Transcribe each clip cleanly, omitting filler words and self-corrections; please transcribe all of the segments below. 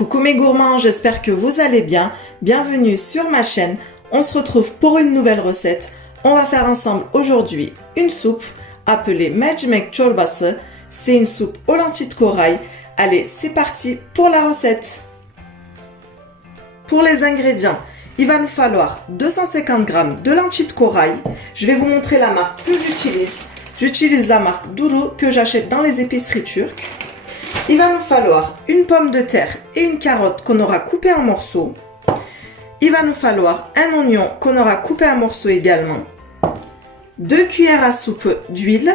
Coucou mes gourmands, j'espère que vous allez bien. Bienvenue sur ma chaîne. On se retrouve pour une nouvelle recette. On va faire ensemble aujourd'hui une soupe appelée Mercimek Çorbası. C'est une soupe aux lentilles de corail. Allez, c'est parti pour la recette. Pour les ingrédients, il va nous falloir 250 g de lentilles de corail. Je vais vous montrer la marque que j'utilise. J'utilise la marque Duru que j'achète dans les épiceries turques. Il va nous falloir une pomme de terre et une carotte qu'on aura coupée en morceaux. Il va nous falloir un oignon qu'on aura coupé en morceaux également. 2 cuillères à soupe d'huile.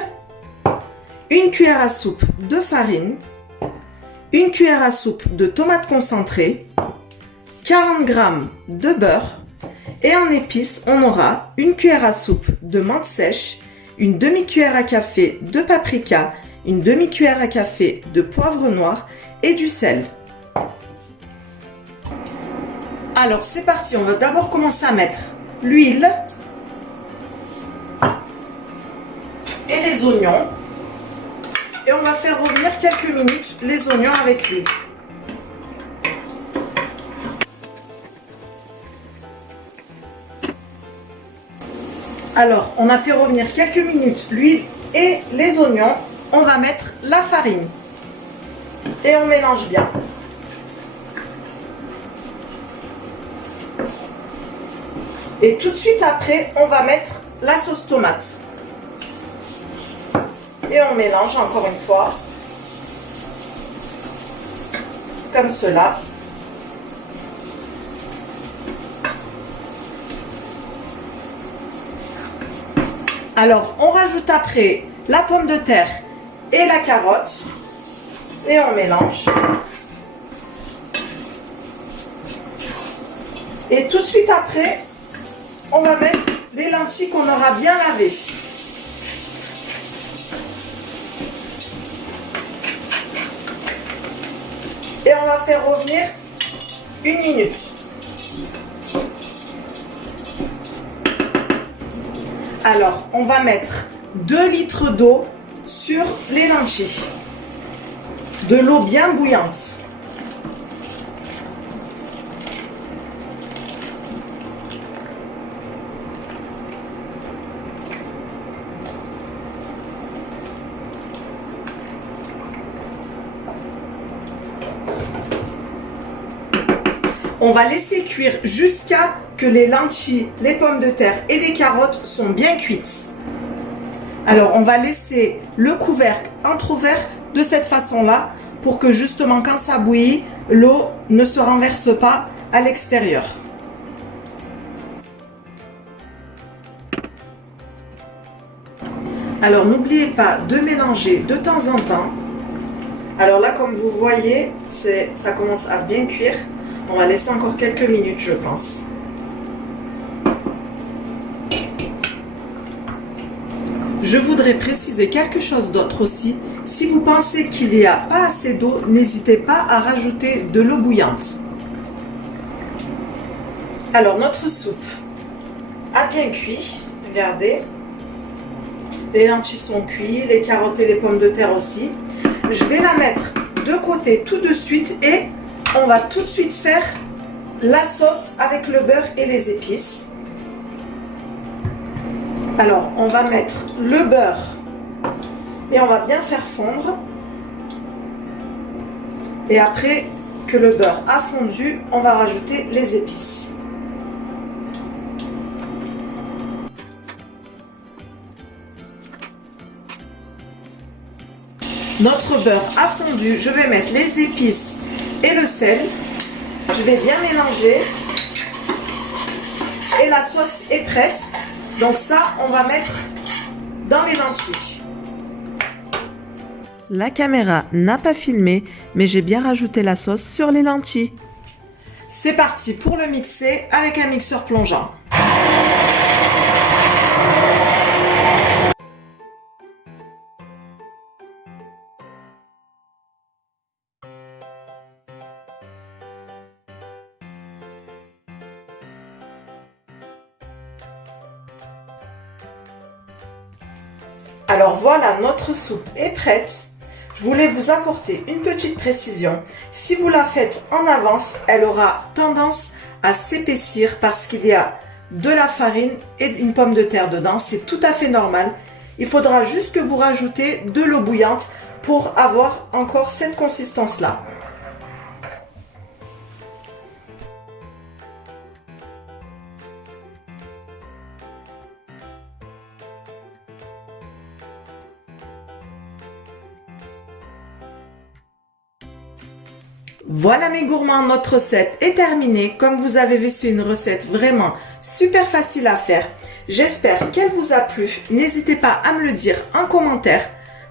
1 cuillère à soupe de farine. 1 cuillère à soupe de tomates concentrées. 40 g de beurre. Et en épices, on aura 1 cuillère à soupe de menthe sèche. Une demi-cuillère à café de paprika. Une demi-cuillère à café de poivre noir et du sel. Alors c'est parti, on va d'abord commencer à mettre l'huile et les oignons. Et on va faire revenir quelques minutes les oignons avec l'huile. Alors on a fait revenir quelques minutes l'huile et les oignons. On va mettre la farine et on mélange bien. Et tout de suite après, on va mettre la sauce tomate. Et on mélange encore une fois. Comme cela. Alors, on rajoute après la pomme de terre et la carotte et on mélange. Et tout de suite après, on va mettre les lentilles qu'on aura bien lavées. Et on va faire revenir 1 minute. Alors, on va mettre 2 litres d'eau sur les lentilles. De l'eau bien bouillante. On va laisser cuire jusqu'à que les lentilles, les pommes de terre et les carottes sont bien cuites. Alors on va laisser le couvercle entrouvert de cette façon-là pour que justement quand ça bouillit, l'eau ne se renverse pas à l'extérieur. Alors n'oubliez pas de mélanger de temps en temps. Alors là comme vous voyez, ça commence à bien cuire. On va laisser encore quelques minutes je pense. Je voudrais préciser quelque chose d'autre aussi. Si vous pensez qu'il n'y a pas assez d'eau, n'hésitez pas à rajouter de l'eau bouillante. Alors notre soupe a bien cuit. Regardez. Les lentilles sont cuites, les carottes et les pommes de terre aussi. Je vais la mettre de côté tout de suite et on va tout de suite faire la sauce avec le beurre et les épices. Alors, on va mettre le beurre et on va bien faire fondre. Et après que le beurre a fondu, on va rajouter les épices. Notre beurre a fondu, je vais mettre les épices et le sel. Je vais bien mélanger. Et la sauce est prête. Donc ça, on va mettre dans les lentilles. La caméra n'a pas filmé, mais j'ai bien rajouté la sauce sur les lentilles. C'est parti pour le mixer avec un mixeur plongeant. Alors voilà, notre soupe est prête. je voulais vous apporter une petite précision. Si vous la faites en avance, elle aura tendance à s'épaissir parce qu'il y a de la farine et une pomme de terre dedans. C'est tout à fait normal. Il faudra juste que vous rajoutez de l'eau bouillante pour avoir encore cette consistance-là. Voilà mes gourmands, notre recette est terminée. Comme vous avez vu, c'est une recette vraiment super facile à faire. J'espère qu'elle vous a plu. N'hésitez pas à me le dire en commentaire,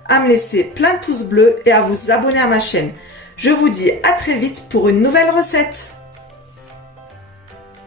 à me laisser plein de pouces bleus et à vous abonner à ma chaîne. Je vous dis à très vite pour une nouvelle recette.